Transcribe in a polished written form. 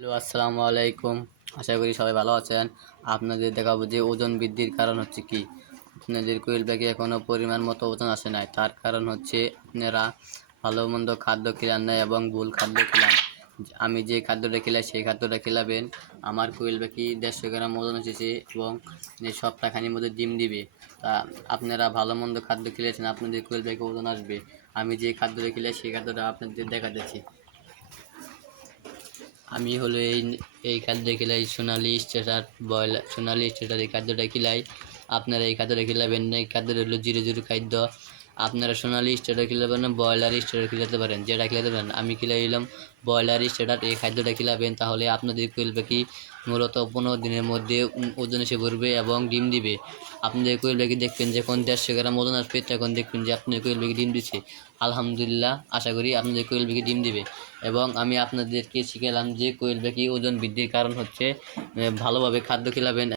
Hello, আসসালামু আলাইকুম। আশা করি সবাই ভালো আছেন। আপনাদের দেখাবো যে ওজন বৃদ্ধির কারণ হচ্ছে কি। আপনাদের কোয়েল পাখি এখনও পরিমাণ মতো ওজন আসে নাই, তার কারণ হচ্ছে আপনারা ভালো মন্দ খাদ্য খেলান না এবং ভুল খাদ্য খেলান। আমি যে খাদ্যটা খেলাই সেই খাদ্যটা খেলাবেন। আমার কোয়েল পাখি 150 গ্রাম ওজন এসেছে এবং সপ্তাহখানির মধ্যে ডিম দিবে। তা আপনারা ভালো মন্দ খাদ্য খেলেছেন, আপনাদের কোয়েল পাখি ওজন আসবে। আমি যে খাদ্যটা খেলাই সেই খাদ্যটা আপনাদের দেখা দিচ্ছি। আমি হলো এই খাদ্য খিলাই সোনালি স্টেটার ব্রয়লার, সোনালি স্টেটার এই খাদ্যটা খিলাই। আপনারা এই খাদ্যটা খিলাবেন না, এই খাদ্যটা হলো জিরো জিরো খাদ্য। আপনারা সোনালি স্টেটার খিলাবেন না, ব্রয়লার স্টেটার খিলাতে পারেন, যেটা খিলাতে পারেন। আমি খিলাইলাম ব্রয়লার স্টেটার, এই খাদ্যটা খিলাবেন, তাহলে আপনাদের কোয়েল পাখি মূলত 15 দিনের মধ্যে ওজন এসে পড়বে এবং ডিম দিবে। আপনাদের কোয়েল পাখি দেখবেন যখন 150 গ্রাম ওজন আসবে তখন দেখবেন যে আপনাদের কোয়েল পাখি ডিম দিচ্ছে। আলহামদুলিল্লাহ, আশা করি আপনাদের কোয়েল পাখি ডিম দিবে। এবং আমি আপনাদেরকে শিখালাম যে কোয়েল পাখি ওজন বৃদ্ধির কারণ হচ্ছে ভালোভাবে খাদ্য খিলাবেন।